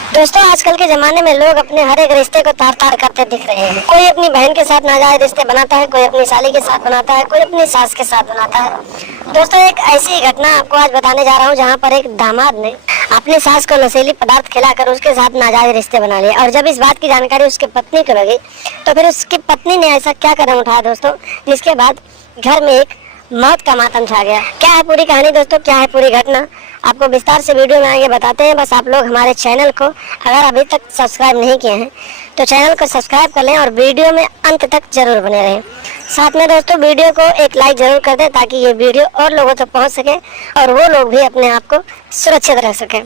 दोस्तों आजकल के जमाने में लोग अपने हर एक रिश्ते को तार तार करते दिख रहे हैं। कोई अपनी बहन के साथ नाजायज रिश्ते बनाता है, कोई अपनी साली के साथ बनाता है, कोई अपनी सास के साथ बनाता है। दोस्तों एक ऐसी घटना आपको आज बताने जा रहा हूँ जहाँ पर एक दामाद ने अपनी सास को नशीली पदार्थ खिलाकर उसके साथ नाजायज रिश्ते बना लिए। और जब इस बात की जानकारी उसकी पत्नी को लगी तो फिर उसकी पत्नी ने ऐसा क्या कदम उठाया दोस्तों, जिसके बाद घर में एक मौत का मातम छा गया। क्या है पूरी कहानी दोस्तों, क्या है पूरी घटना, आपको विस्तार से वीडियो में आगे बताते हैं। बस आप लोग हमारे चैनल को अगर अभी तक सब्सक्राइब नहीं किए हैं तो चैनल को सब्सक्राइब कर लें और वीडियो में अंत तक जरूर बने रहें। साथ में दोस्तों वीडियो को एक लाइक जरूर कर दें ताकि ये वीडियो और लोगों तक पहुंच सके और वो लोग भी अपने आप को सुरक्षित रख सकें।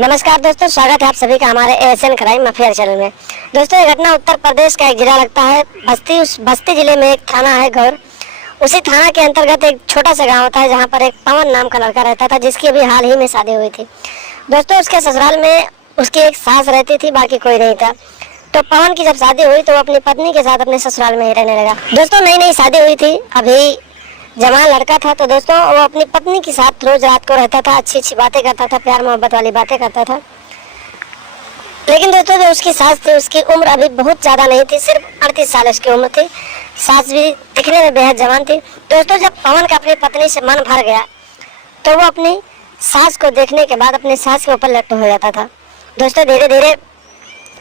नमस्कार दोस्तों, स्वागत है आप सभी का हमारे एएसएन क्राइम अफेयर चैनल में। दोस्तों ये घटना उत्तर प्रदेश का एक जिला लगता है बस्ती। उस बस्ती जिले में एक थाना है गौर। उसी थाना के अंतर्गत एक छोटा सा गांव होता है जहां पर एक पवन नाम का लड़का रहता था, जिसकी अभी हाल ही में शादी हुई थी। दोस्तों उसके ससुराल में उसकी एक सास रहती थी, बाकी कोई नहीं था। तो पवन की जब शादी हुई तो वो अपनी पत्नी के साथ अपने ससुराल में ही रहने लगा। दोस्तों नई नई शादी हुई थी, अभी जवान लड़का था। तो दोस्तों वो अपनी पत्नी के साथ रोज रात को रहता था, अच्छी अच्छी बातें करता था, प्यार मोहब्बत वाली बातें करता था। लेकिन दोस्तों जो उसकी सास थी उसकी उम्र अभी बहुत ज़्यादा नहीं थी, सिर्फ 38 साल उसकी उम्र थी। सास भी दिखने में बेहद जवान थी। दोस्तों जब पवन का अपनी पत्नी से मन भर गया तो वो अपनी सास को देखने के बाद अपनी सास के ऊपर लट्टू हो जाता था। दोस्तों धीरे धीरे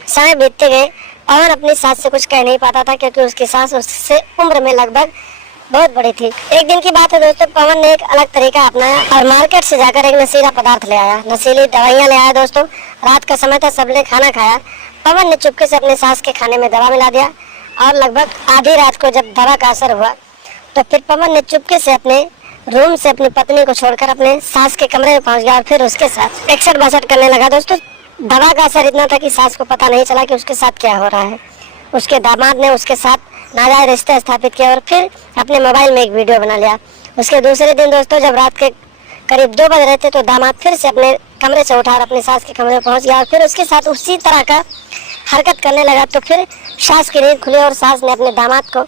समय बीतते गए, पवन अपनी सास से कुछ कह नहीं पाता था क्योंकि उसकी सास उससे उम्र में लगभग बहुत बड़ी थी। एक दिन की बात है दोस्तों, पवन ने एक अलग तरीका अपनाया और मार्केट से जाकर एक नशीला पदार्थ ले आया, नशीली दवाइयाँ ले आया। दोस्तों रात का समय था, सबने खाना खाया। पवन ने चुपके से अपने सास के खाने में दवा मिला दिया और लगभग आधी रात को जब दवा का असर हुआ तो फिर पवन ने चुपके से अपने रूम से अपनी पत्नी को छोड़कर अपने सास के कमरे में पहुंच गया और फिर उसके साथ एकसठ बासठ करने लगा। दोस्तों दवा का असर इतना था कि सास को पता नहीं चला कि उसके साथ क्या हो रहा है। उसके दामाद ने उसके साथ नाजायज रिश्ते स्थापित किया और फिर अपने मोबाइल में एक वीडियो बना लिया। उसके दूसरे दिन दोस्तों जब रात के करीब 2 बज रहे थे तो दामाद फिर से अपने कमरे से उठा और अपनी सास के कमरे में पहुंच गया और फिर उसके साथ उसी तरह का हरकत करने लगा। तो फिर सास की नींद खुली और सास ने अपने दामाद को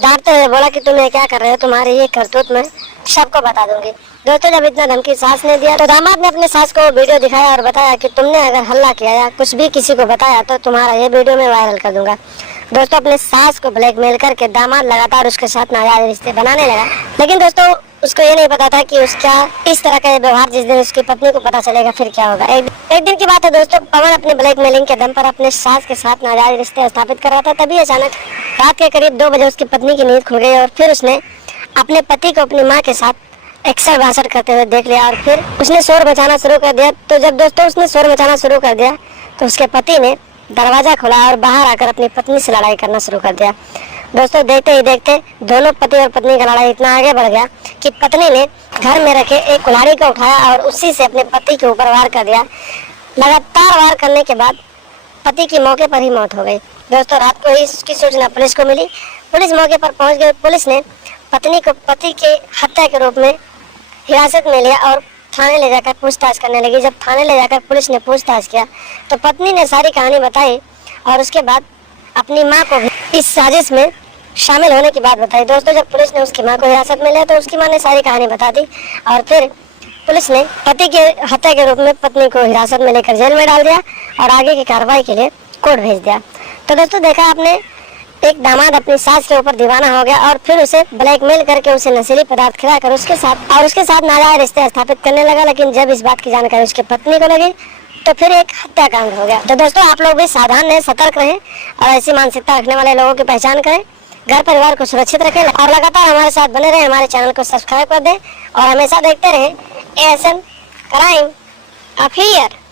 डांटते हुए बोला कि तुम ये क्या कर रहे हो, तुम्हारी ये करतूत मैं सबको बता दूंगी। दोस्तों जब इतना धमकी सास ने दिया तो दामाद ने अपने सास को वीडियो दिखाया और बताया कि तुमने अगर हल्ला किया या कुछ भी किसी को बताया तो तुम्हारा ये वीडियो मैं वायरल कर दूंगा। दोस्तों अपने सास को ब्लैकमेल करके दामाद लगातार उसके साथ नाजायज रिश्ते बनाने लगा। लेकिन दोस्तों उसको ये नहीं पता था कि उसका इस तरह का व्यवहार जिस दिन उसकी पत्नी को पता चलेगा फिर क्या होगा। एक दिन की बात है दोस्तों, पवन अपने ब्लैकमेलिंग के दम पर अपने सास के साथ नाजायज रिश्ते स्थापित कर रहा था। तभी अचानक रात के करीब 2 बजे उसकी पत्नी की नींद खुल गई और फिर उसने अपने पति को अपनी माँ के साथ एकसर बासर करते हुए देख लिया और फिर उसने शोर मचाना शुरू कर दिया। तो जब दोस्तों उसने शोर मचाना शुरू कर दिया तो उसके पति ने दरवाजा खोला और बाहर आकर अपनी पत्नी से लड़ाई करना शुरू कर दिया। दोस्तों देखते ही देखते दोनों पति और पत्नी का लड़ाई इतना आगे बढ़ गया कि पत्नी ने घर में रखे एक कुल्हाड़ी को उठाया और उसी से अपने पति के ऊपर वार कर दिया। लगातार वार करने के बाद पति की मौके पर ही मौत हो गई। दोस्तों रात को ही इसकी सूचना पुलिस को मिली। पुलिस मौके पर पहुंच गई। पुलिस ने पत्नी को पति के हत्या के रूप में हिरासत में लिया और थाने ले जाकर पूछताछ करने लगी। जब थाने ले जाकर पुलिस ने पूछताछ किया तो पत्नी ने सारी कहानी बताई और उसके बाद अपनी माँ को भी इस साजिश में शामिल होने की बात बताई। दोस्तों जब पुलिस ने उसकी माँ को हिरासत में लिया तो उसकी माँ ने सारी कहानी बता दी और फिर पुलिस ने पति के हत्या के रूप में पत्नी को हिरासत में लेकर जेल में डाल दिया और आगे की कार्रवाई के लिए कोर्ट भेज दिया। तो दोस्तों देखा आपने, एक दामाद अपनी सास के ऊपर दीवाना हो गया और फिर उसे ब्लैकमेल करके उसे नशीली पदार्थ खिलाकर उसके साथ नाजायज रिश्ते स्थापित करने लगा। लेकिन जब इस बात की जानकारी उसकी पत्नी को लगी तो फिर एक हत्याकांड हो गया। तो दोस्तों आप लोग भी सावधान रहें, सतर्क रहें और ऐसी मानसिकता रखने वाले लोगों की पहचान करें, घर परिवार को सुरक्षित रखें और लगातार हमारे साथ बने रहें। हमारे चैनल को सब्सक्राइब कर दें और हमेशा देखते रहें एएसएन क्राइम अफेयर।